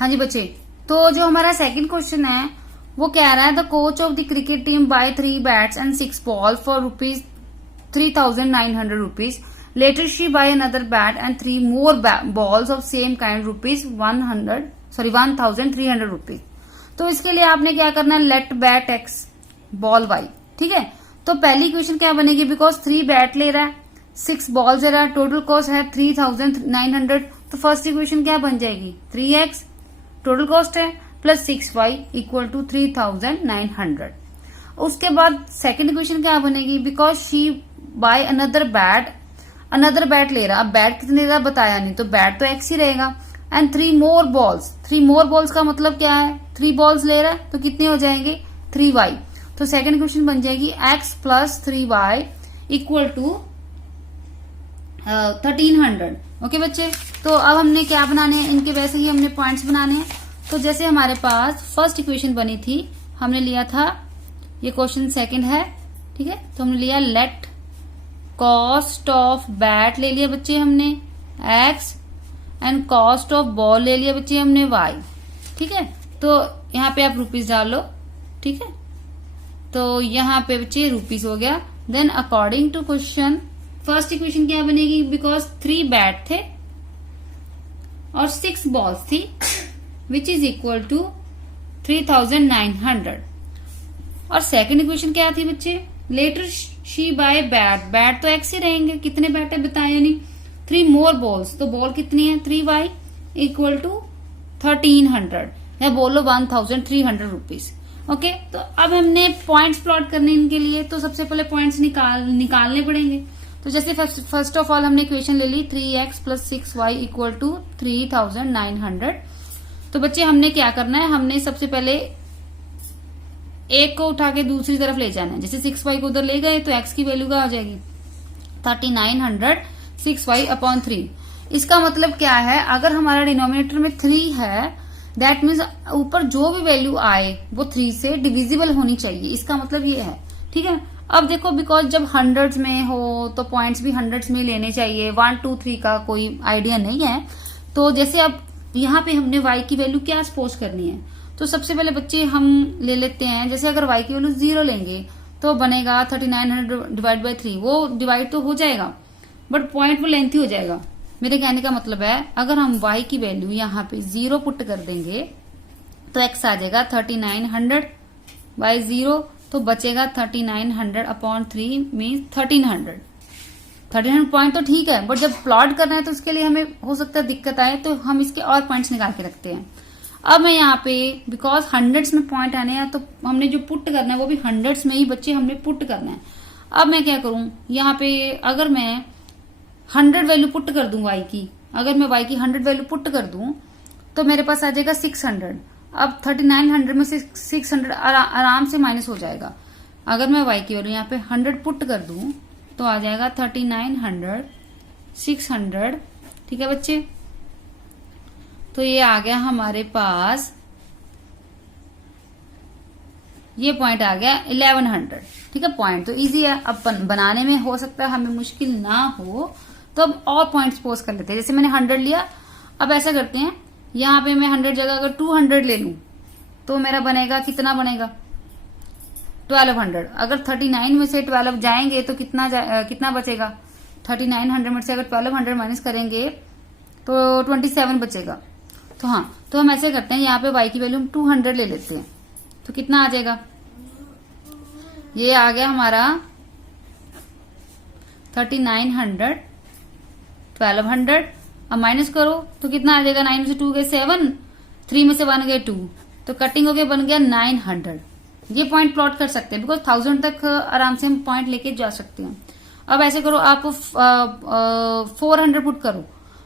हाँ जी बच्चे, तो जो हमारा सेकंड क्वेश्चन है वो कह रहा है the coach of the cricket team buy 3 bats and 6 ball for ₹3,900. Later she buy another bat and 3 more balls of same kind ₹1,300. तो इसके लिए आपने क्या करना है, let bat x ball y. ठीक है, तो पहली इक्वेशन क्या बनेगी, बिकॉज 3 बैट ले रहा है, 6 बॉल ले रहा है, टोटल कॉस्ट है 3,900. तो फर्स्ट इक्वेशन क्या बन जाएगी, 3x टोटल कॉस्ट है प्लस 6y इक्वल टू 3,900. उसके बाद सेकंड इक्वेशन क्या बनेगी, because she buy another bat ले रहा. अब बैट कितने ले रहा बताया नहीं, तो बैट तो x ही रहेगा. एंड 3 मोर बॉल्स का मतलब क्या है, 3 बॉल्स ले रहा है तो कितने हो जाएंगे 3y. तो सेकंड इक्वेशन बन जाएगी x plus 3y equal to 1,300. Okay बच्चे, तो अब हमने क्या बनाने हैं, इनके वैसे ही हमने पॉइंट्स बनाने हैं. तो जैसे हमारे पास फर्स्ट इक्वेशन बनी थी, हमने लिया था, ये क्वेश्चन सेकंड है. ठीक है, तो हमने लिया लेट कॉस्ट ऑफ बैट ले लिया बच्चे हमने x and cost of ball ले लिया बच्चे हमने y. ठीक है, तो यहाँ पे आप रुपीज डाल लो. ठीक है, तो यहाँ पे बच्चे रुपीज हो गया. Then according to question first equation क्या बनेगी, बिकॉज 3 बैट थे और 6 बॉल्स थी विच इज इक्वल टू 3,900. और सेकंड इक्वेशन क्या थी बच्चे, लेटर शी बाय बैट तो एक्स ही रहेंगे, कितने बैट है बताया नहीं, 3 मोर बॉल्स, तो बॉल कितनी है 3y इक्वल टू 1,300 या बोलो 1,300 रुपीज. ओके, तो अब हमने पॉइंट्स प्लॉट करने इनके लिए, तो सबसे पहले पॉइंट्स निकालने पड़ेंगे. तो जैसे फर्स्ट ऑफ ऑल हमने इक्वेशन ले ली 3x plus 6y equal to 3,900. तो बच्चे हमने क्या करना है, हमने सबसे पहले एक को उठा के दूसरी तरफ ले जाना है. जैसे 6y को उधर ले गए तो x की वैल्यू क्या हो जाएगी 3,900 6y अपॉन 3. इसका मतलब क्या है, अगर हमारा डिनोमिनेटर में 3 है दैट मीन्स ऊपर जो भी वैल्यू आए वो 3 से डिविजिबल होनी चाहिए, इसका मतलब ये है. ठीक है, अब देखो बिकॉज जब हंड्रेड्स में हो तो पॉइंट्स भी हंड्रेड्स में लेने चाहिए, 1 2 3 का कोई आइडिया नहीं है. तो जैसे अब यहाँ पे हमने y की वैल्यू क्या सपोज करनी है, तो सबसे पहले बच्चे हम ले लेते हैं, जैसे अगर y की वैल्यू 0 लेंगे तो बनेगा 3,900 डिवाइड बाई 3, वो डिवाइड तो हो जाएगा बट पॉइंट वो लेंथी हो जाएगा. मेरे कहने का मतलब है अगर हम y की वैल्यू यहाँ पे 0 पुट कर देंगे तो x आ जाएगा 3,900 बाई 0, तो बचेगा 3,900 अपॉन 3 मीन्स 1,300 पॉइंट. तो ठीक है, बट जब प्लॉट करना है तो उसके लिए हमें हो सकता है दिक्कत आए, तो हम इसके और पॉइंट्स निकाल के रखते हैं. अब मैं यहाँ पे बिकॉज हंड्रेड्स में पॉइंट आने हैं तो हमने जो पुट करना है वो भी हंड्रेड्स में ही बच्चे हमने पुट करना है. अब मैं क्या करूं, यहाँ पे अगर मैं 100 वैल्यू पुट कर दूं y की, अगर मैं y की 100 वैल्यू पुट कर दूं तो मेरे पास आ जाएगा 600. अब 3,900 में से 600 आराम से माइनस हो जाएगा. अगर मैं y की वैल्यू यहाँ पे 100 पुट कर दूं तो आ जाएगा 3,900 600. ठीक है बच्चे, तो ये आ गया हमारे पास, ये पॉइंट आ गया 1,100. ठीक है, पॉइंट तो इजी है, अब बनाने में हो सकता है हमें मुश्किल ना हो, तो अब और पॉइंट्स पोस्ट कर लेते हैं. जैसे मैंने 100 लिया, अब ऐसा करते हैं यहाँ पे मैं 100 जगह अगर 200 ले लूं तो मेरा बनेगा, कितना बनेगा 1,200. अगर 39 में से 12 जाएंगे तो कितना बचेगा, 3,900 में से अगर 1,200 माइनस करेंगे तो 27 बचेगा. तो हाँ, तो हम ऐसे करते हैं, यहाँ पे y की वैल्यू हम 200 ले लेते हैं, तो कितना आ जाएगा, ये आ गया हमारा 3,900 1,200. अब माइनस करो तो कितना आ जाएगा, 9 में से 2 गए 7, 3 में से 1 गए 2, तो कटिंग हो गया, बन गया 900. ये पॉइंट प्लॉट कर सकते हैं बिकॉज 1000 तक आराम से हम पॉइंट लेके जा सकते हैं. अब ऐसे करो, आप 400 पुट करो,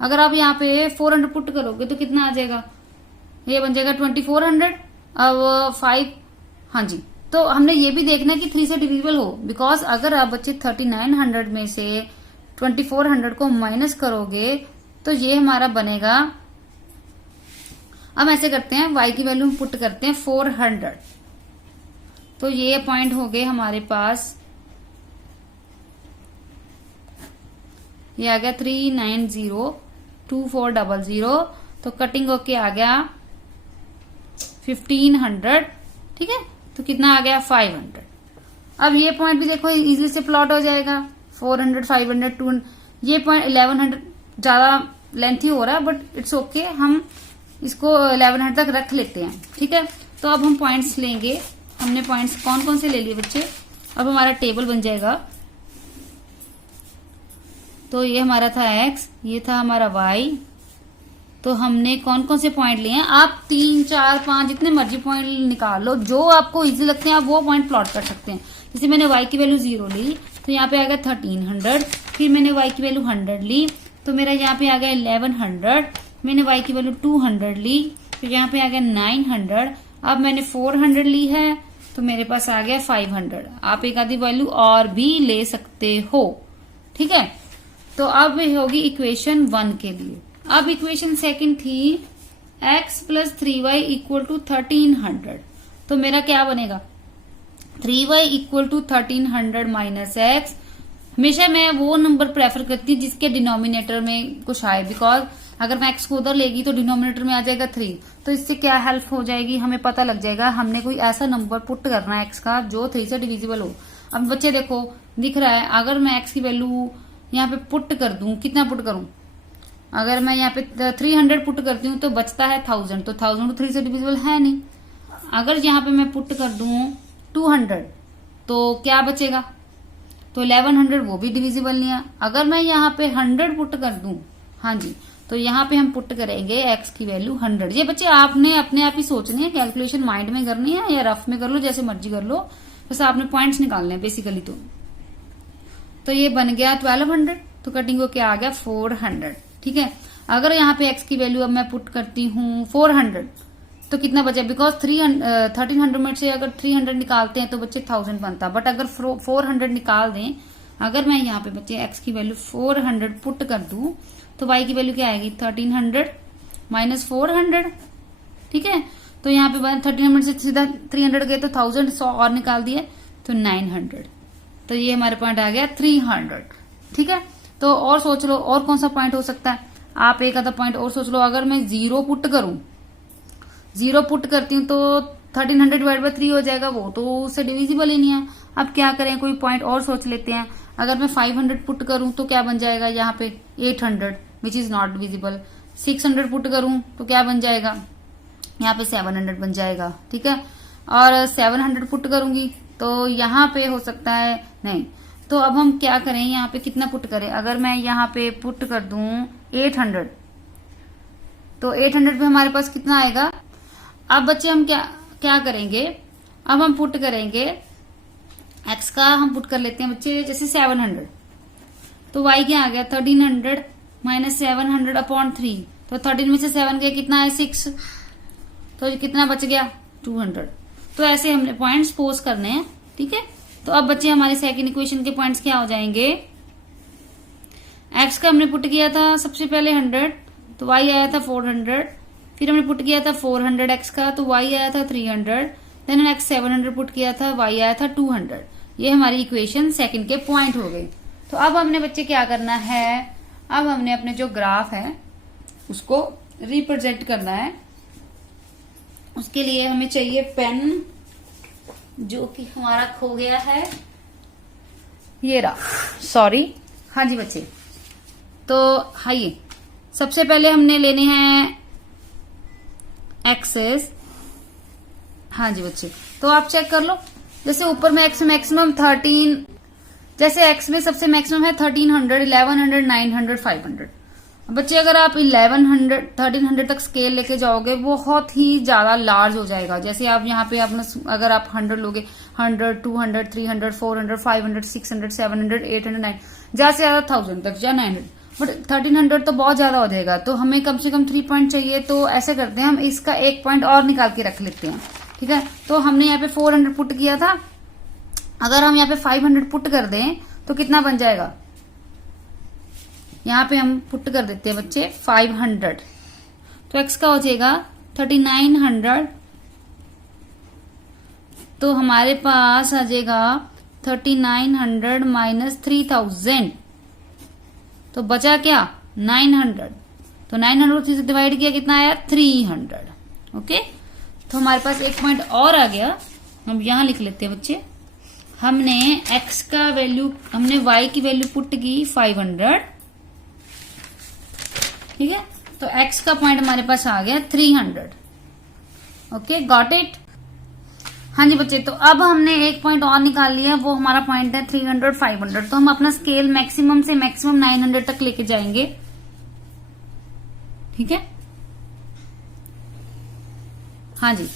अगर आप यहाँ पे 400 पुट करोगे तो कितना आ जाएगा, ये बन जाएगा 2,400. अब 5, हाँ जी, तो हमने ये भी देखना है कि 3 से डिविजिबल हो, बिकॉज अगर आप बच्चे 3,900 में से 2,400 को माइनस करोगे तो ये हमारा बनेगा. अब ऐसे करते हैं, y की वैल्यू पुट करते हैं 400, तो ये पॉइंट हो गए हमारे पास, ये आ गया 3902400. तो कटिंग होके आ गया 1500, ठीक है, तो कितना आ गया 500। अब ये पॉइंट भी देखो इजीली से प्लॉट हो जाएगा, 400, 500, 200, ये पॉइंट 1100 ज्यादा लेंथी हो रहा है बट इट्स ओके, हम इसको 1100 तक रख लेते हैं, ठीक है। तो अब हम पॉइंट्स लेंगे, हमने पॉइंट्स कौन कौन से ले लिए बच्चे, अब हमारा टेबल बन जाएगा। तो ये हमारा था x, ये था हमारा y, तो हमने कौन कौन से पॉइंट लिए हैं, आप 3, 4, 5 जितने मर्जी पॉइंट निकाल लो, जो आपको इजी लगते हैं आप वो पॉइंट प्लॉट कर सकते हैं। जैसे मैंने y की वैल्यू 0 ली तो यहाँ पे आ गया 1300, फिर मैंने y की वैल्यू 100 ली तो मेरा यहाँ पे आ गया 1100, मैंने y की वैल्यू 200 ली फिर यहाँ पे आ गया 900, अब मैंने 400 ली है तो मेरे पास आ गया 500। आप एक आधी वैल्यू और भी ले सकते हो, ठीक है। तो अब होगी इक्वेशन 1 के लिए। अब इक्वेशन सेकंड थी x plus 3y equal to 1300, तो मेरा क्या बनेगा 3y equal to 1300 minus x। हमेशा मैं वो नंबर प्रेफर करती हूँ जिसके डिनोमिनेटर में कुछ आए, बिकॉज अगर मैं x को उधर लेगी तो डिनोमिनेटर में आ जाएगा 3, तो इससे क्या हेल्प हो जाएगी, हमें पता लग जाएगा हमने कोई ऐसा नंबर पुट करना है x का जो 3 से डिविजिबल हो। अब बच्चे देखो दिख रहा है, अगर मैं x की वैल्यू यहाँ पे पुट कर दूं, कितना पुट करूं, अगर मैं यहाँ पे 300 पुट करती हूँ तो बचता है 1000, तो 1000 तो 3 से डिविजिबल है नहीं। अगर यहाँ पे मैं पुट कर दूं 200 तो क्या बचेगा, तो 1100 वो भी डिविजिबल नहीं है। अगर मैं यहाँ पे 100 पुट कर दूं, हाँ जी, तो यहाँ पे हम पुट करेंगे x की वैल्यू 100। ये बच्चे आपने अपने आप ही सोचनी है, कैलकुलेशन माइंड में करनी है या रफ में कर लो, जैसे मर्जी कर लो, बस आपने पॉइंट्स निकालने हैं बेसिकली। तो ये बन गया 1200, तो कटिंग को क्या आ गया 400, ठीक है। अगर यहाँ पे x की वैल्यू अब मैं पुट करती हूँ 400 तो कितना बचा, बिकॉज 1300 में से अगर 300 निकालते हैं तो बच्चे 1000 बनता, बट अगर 400 निकाल दें, अगर मैं यहाँ पे बच्चे x की वैल्यू 400 पुट कर दूं तो y की वैल्यू क्या आएगी 1300 माइनस 400, ठीक है। तो यहाँ पे 1300 से सीधा 300 गए तो 1000, 100 और निकाल दिए तो 900, तो ये हमारे पॉइंट आ गया 300, ठीक है। तो और सोच लो और कौन सा पॉइंट हो सकता है, आप एक आधा पॉइंट और सोच लो। अगर मैं 0 पुट करूं, 0 पुट करती हूँ तो 1300 डिवाइड बाय 3 हो जाएगा, वो तो उससे डिविजिबल ही नहीं है। अब क्या करें, कोई पॉइंट और सोच लेते हैं। अगर मैं 500 पुट करूं तो क्या बन जाएगा यहाँ पे 800 which is not divisible. 600 put करूं तो क्या बन जाएगा यहाँ पे 700 बन जाएगा, ठीक है। और 700 पुट करूंगी तो यहाँ पे हो सकता है नहीं। तो अब हम क्या करें, यहाँ पे कितना पुट करें, अगर मैं यहाँ पे पुट कर दूं 800 तो 800 पे हमारे पास कितना आएगा। अब बच्चे हम क्या करेंगे, अब हम पुट करेंगे x का, हम पुट कर लेते हैं बच्चे जैसे 700, तो y क्या आ गया 1300 माइनस 700 अपॉन 3, तो 13 में से 7 गया कितना है 6, तो कितना बच गया 200। तो ऐसे हमने पॉइंट्स पोज करने हैं, ठीक है। तो अब बच्चे हमारे सेकंड इक्वेशन के पॉइंट्स क्या हो जाएंगे, x का हमने पुट किया था सबसे पहले 100, तो y आया था 400, फिर हमने पुट किया था 400 x का, तो y आया था 300, देन x 700 पुट किया था, y आया था 200। ये हमारी इक्वेशन सेकंड के पॉइंट हो गए। तो अब हमने बच्चे क्या करना है, अब हमने अपने जो ग्राफ है उसको रिप्रेजेंट करना है। उसके लिए हमें चाहिए पेन, जो कि हमारा खो गया है, ये रहा, सॉरी, हाँ जी बच्चे। तो आइए सबसे पहले हमने लेने हैं एक्सेस, हाँ जी बच्चे। तो आप चेक कर लो, जैसे ऊपर में एक्स मैक्सिमम 13, जैसे एक्स में सबसे मैक्सिमम है 1300, 1100, 900, 500। बच्चे अगर आप 1100, 1300 तक स्केल लेके जाओगे बहुत ही ज्यादा लार्ज हो जाएगा। जैसे आप यहाँ पे अपना अगर आप 100 लोगे, 100, 200, 300, 400, 500, 600, 700, 800, 900, ज्यादा से ज्यादा 1000 तक या 900, बट 1300 तो बहुत ज्यादा हो जाएगा। तो हमें कम से कम 3 पॉइंट चाहिए, तो ऐसे करते हैं हम इसका एक पॉइंट और निकाल के रख लेते हैं, ठीक है। तो हमने यहाँ पे 400 पुट किया था, अगर हम यहाँ पे 500 पुट कर दें तो कितना बन जाएगा, यहाँ पे हम पुट कर देते हैं बच्चे 500, तो x का हो जाएगा 3900, तो हमारे पास आ जाएगा 3900 माइनस 3000, तो बचा क्या 900, तो 900 से डिवाइड किया कितना आया 300, ओके। तो हमारे पास एक पॉइंट और आ गया। हम यहां लिख लेते हैं बच्चे, हमने x का वैल्यू, हमने y की वैल्यू पुट की 500, ठीक है। तो x का पॉइंट हमारे पास आ गया 300। Okay, got it. हाँ जी बच्चे, तो अब हमने एक पॉइंट और निकाल लिया, वो हमारा पॉइंट है 300 500। तो हम अपना स्केल मैक्सिमम से मैक्सिमम 900 तक लेके जाएंगे, ठीक है। हाँ जी,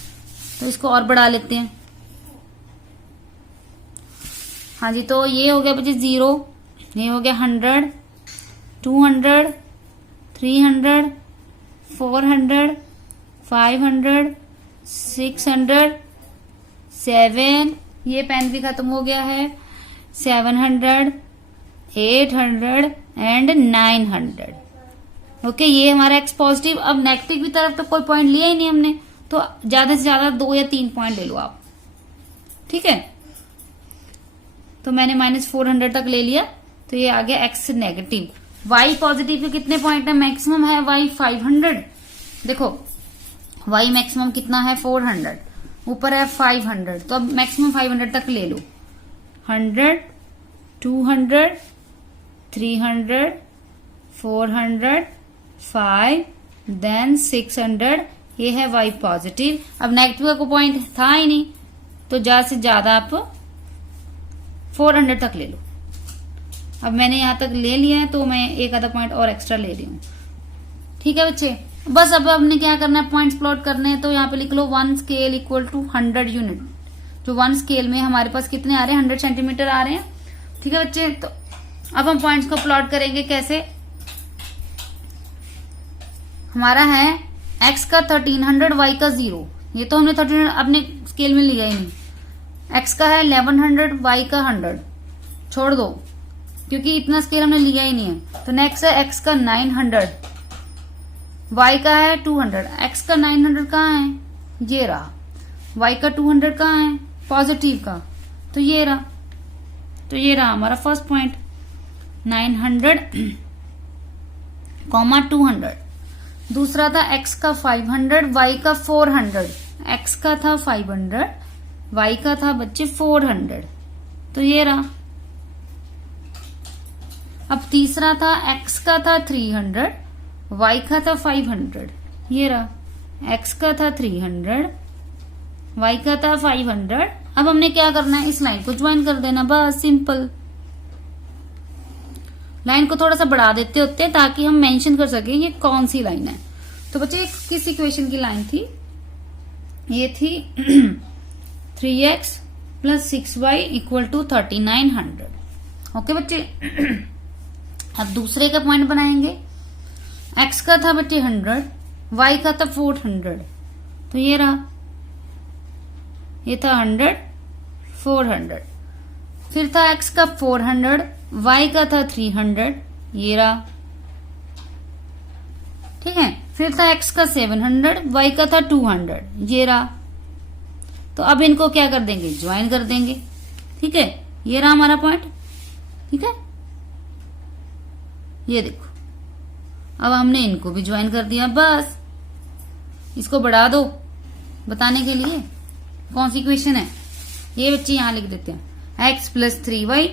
तो इसको और बढ़ा लेते हैं। हाँ जी, तो ये हो गया बच्चे 0, ये हो गया 100, 200, 300, 400, 500, 600, 7, ये पेन भी खत्म हो गया है, 700, 800 एंड 900। ओके, ये हमारा x पॉजिटिव। अब नेगेटिव की तरफ तो कोई पॉइंट लिया ही नहीं हमने, तो ज्यादा से ज्यादा 2 या 3 पॉइंट ले लो आप, ठीक है। तो मैंने -400 तक ले लिया, तो ये आ गया x नेगेटिव। y पॉजिटिव के कितने पॉइंट है? मैक्सिमम है y 500। देखो y मैक्सिमम कितना है? 400, ऊपर है 500, तो अब मैक्सिमम 500 तक ले लो। 100, 200, 300, 400, 5, देन 600, ये है y पॉजिटिव। अब नेगेटिव का कोई पॉइंट था ही नहीं, तो ज्यादा से ज्यादा आप 400 तक ले लो। अब मैंने यहां तक ले लिया है, तो मैं एक आधा पॉइंट और एक्स्ट्रा ले रही हूं, ठीक है बच्चे। बस अब हमने क्या करना है, पॉइंट्स प्लॉट करने हैं। तो यहाँ पे लिख लो 1 स्केल इक्वल टू 100 यूनिट। जो 1 स्केल में हमारे पास कितने आ रहे हैं? 100 सेंटीमीटर आ रहे हैं, ठीक है बच्चे। तो अब हम पॉइंट्स को प्लॉट करेंगे कैसे? हमारा है x का 1300, y का 0। ये तो हमने 1300 अपने स्केल में लिया ही नहीं। x का है 1100, y का 100, छोड़ दो क्योंकि इतना स्केल हमने लिया ही नहीं है। तो नेक्स्ट है x का 900, y का है 200। x का 900 कहाँ है? ये रहा। y का 200 कहाँ है? पॉजिटिव का, तो ये रहा। तो ये रहा हमारा फर्स्ट पॉइंट, 900, 200। दूसरा था x का 500, y का 400। x का था 500, y का था बच्चे 400, तो ये रहा। अब तीसरा था x का था 300, y का था 500, ये रहा। x का था 300, y का था 500। अब हमने क्या करना है, इस लाइन को ज्वाइन कर देना, बस सिंपल। लाइन को थोड़ा सा बढ़ा देते होते हैं ताकि हम मेंशन कर सके ये कौन सी लाइन है। तो बच्चे किस इक्वेशन की लाइन थी? ये थी 3x plus 6y equal to 3900। Okay बच्चे, अब दूसरे का पॉइंट बनाएंगे। x का था बच्चे 100, y का था 400, तो ये रहा। ये था 100, 400। फिर था x का 400, y का था 300, ये रहा, ठीक है। फिर था x का 700, y का था 200, ये रहा। तो अब इनको क्या कर देंगे? ज्वाइन कर देंगे, ठीक है। ये रहा हमारा पॉइंट, ठीक है। ये देखो, अब हमने इनको भी ज्वाइन कर दिया, बस। इसको बढ़ा दो बताने के लिए कौन सी इक्वेशन है। ये बच्चे यहां लिख देते हैं, x plus 3y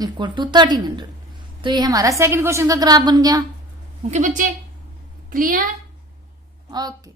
equal to 1300। तो ये हमारा सेकंड क्वेश्चन का ग्राफ बन गया। ओके बच्चे, क्लियर? ओके।